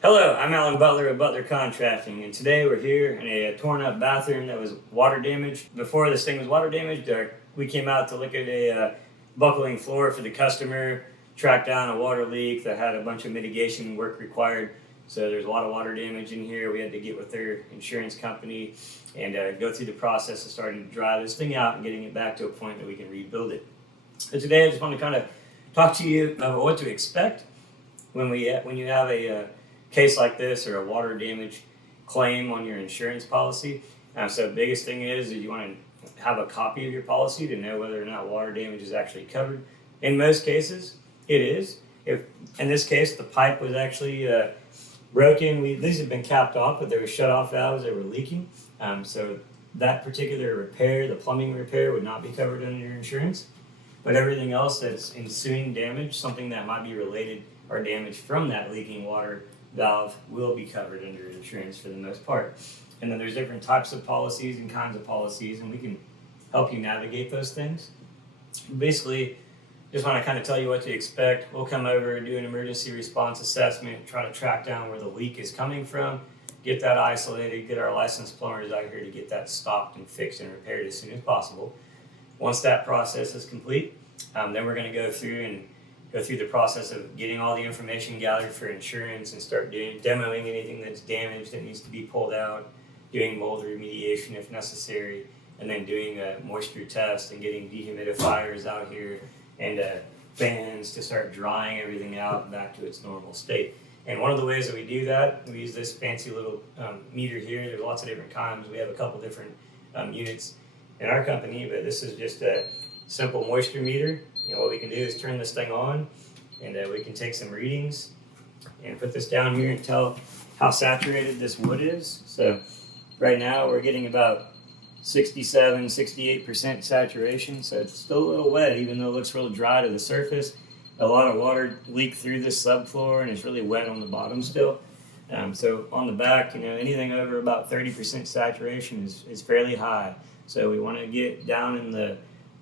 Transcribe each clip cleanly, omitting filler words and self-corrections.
Hello, I'm Alan Butler of Butler Contracting, and today we're here in a torn up bathroom that was water damaged. Before this thing was water damaged, we came out to look at a buckling floor for the customer, tracked down a water leak that had a bunch of mitigation work required. So there's a lot of water damage in here. We had to get with their insurance company and go through the process of starting to dry this thing out and getting it back to a point that we can rebuild it. So today I just want to kind of talk to you about what to expect when you have a case like this or a water damage claim on your insurance policy. So the biggest thing is that you want to have a copy of your policy to know whether or not water damage is actually covered. In most cases, it is. If in this case the pipe was actually broken, these have been capped off, but there were shut-off valves that were leaking. So that particular repair, the plumbing repair, would not be covered under your insurance. But everything else that's ensuing damage, something that might be related or damage from that leaking water valve, will be covered under insurance for the most part. And then there's different types of policies and kinds of policies, and we can help you navigate those things. Basically, just want to kind of tell you what to expect. We'll come over, do an emergency response assessment, try to track down where the leak is coming from, get that isolated, get our licensed plumbers out here to get that stopped and fixed and repaired as soon as possible. Once that process is complete, then we're going to go through the process of getting all the information gathered for insurance and start demoing anything that's damaged that needs to be pulled out, doing mold remediation if necessary, and then doing a moisture test and getting dehumidifiers out here and fans to start drying everything out back to its normal state. And one of the ways that we do that, we use this fancy little meter here. There's lots of different kinds. We have a couple different units in our company, but this is just a simple moisture meter. What we can do is turn this thing on, and we can take some readings and put this down here and tell how saturated this wood is. So right now we're getting about 67-68% saturation, so it's still a little wet even though it looks real dry to the surface. A lot of water leaked through this subfloor and it's really wet on the bottom still. So on the back, anything over about 30% saturation is fairly high. So we want to get down in the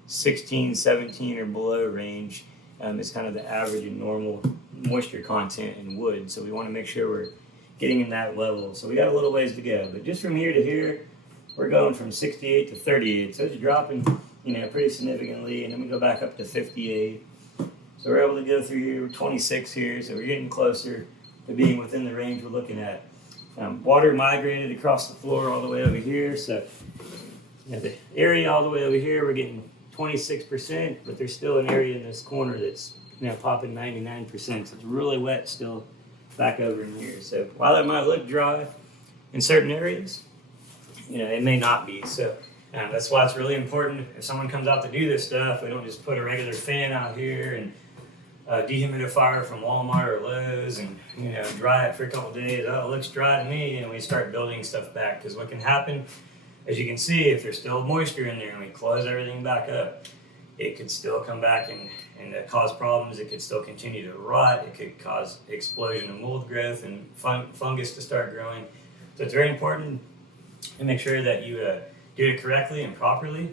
16, 17 or below range is kind of the average and normal moisture content in wood. So we want to make sure we're getting in that level. So we got a little ways to go, but just from here to here, we're going from 68 to 38. So it's dropping, pretty significantly, and then we go back up to 58. So we're able to go through here, 26 here, so we're getting closer to being within the range we're looking at. Water migrated across the floor all the way over here, so the area all the way over here, we're getting 26%, but there's still an area in this corner that's popping 99%. So it's really wet still back over in here. So while it might look dry in certain areas, it may not be. So that's why it's really important if someone comes out to do this stuff, we don't just put a regular fan out here and a dehumidifier from Walmart or Lowe's and dry it for a couple days. Oh, it looks dry to me, and we start building stuff back. Because what can happen, as you can see, if there's still moisture in there and we close everything back up, it could still come back and cause problems. It could still continue to rot. It could cause explosion of mold growth and fungus to start growing. So it's very important to make sure that you do it correctly and properly.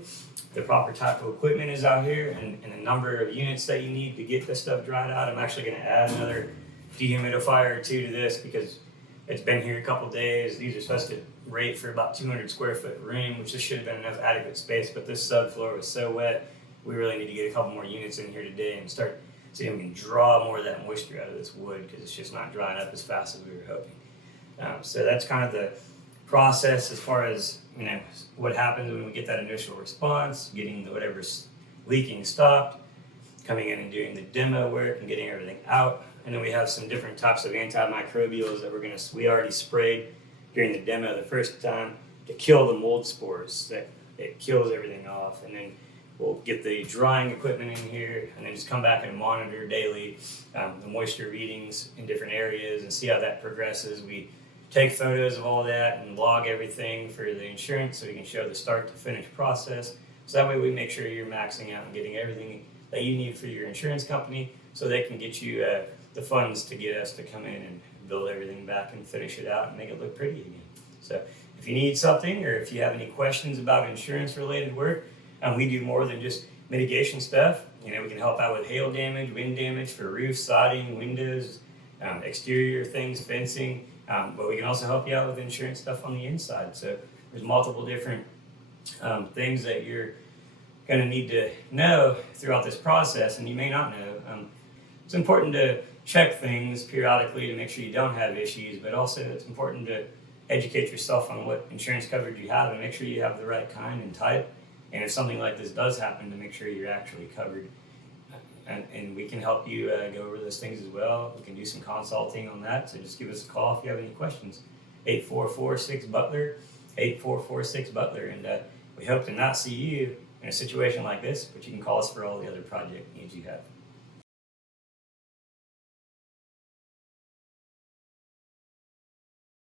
The proper type of equipment is out here and the number of units that you need to get this stuff dried out. I'm actually going to add another dehumidifier or two to this because it's been here a couple days. These are supposed to rate for about 200 square foot room, which just should have been enough adequate space, but this subfloor was so wet, we really need to get a couple more units in here today and start seeing if we can draw more of that moisture out of this wood because it's just not drying up as fast as we were hoping. So that's kind of the process as far as what happens when we get that initial response, getting whatever's leaking stopped, coming in and doing the demo work and getting everything out. And then we have some different types of antimicrobials that we already sprayed during the demo the first time to kill the mold spores. That it kills everything off. And then we'll get the drying equipment in here and then just come back and monitor daily the moisture readings in different areas and see how that progresses. We take photos of all that and log everything for the insurance so we can show the start to finish process. So that way we make sure you're maxing out and getting everything that you need for your insurance company so they can get you the funds to get us to come in and build everything back and finish it out and make it look pretty again. So if you need something or if you have any questions about insurance related work, we do more than just mitigation stuff. We can help out with hail damage, wind damage for roofs, siding, windows, exterior things, fencing, but we can also help you out with insurance stuff on the inside. So there's multiple different things that you're going to need to know throughout this process, and you may not know. It's important to check things periodically to make sure you don't have issues, but also it's important to educate yourself on what insurance coverage you have and make sure you have the right kind and type. And if something like this does happen, to make sure you're actually covered. And we can help you go over those things as well. We can do some consulting on that. So just give us a call if you have any questions. 8446-BUTLER, 8446-BUTLER. And we hope to not see you in a situation like this, but you can call us for all the other project needs you have.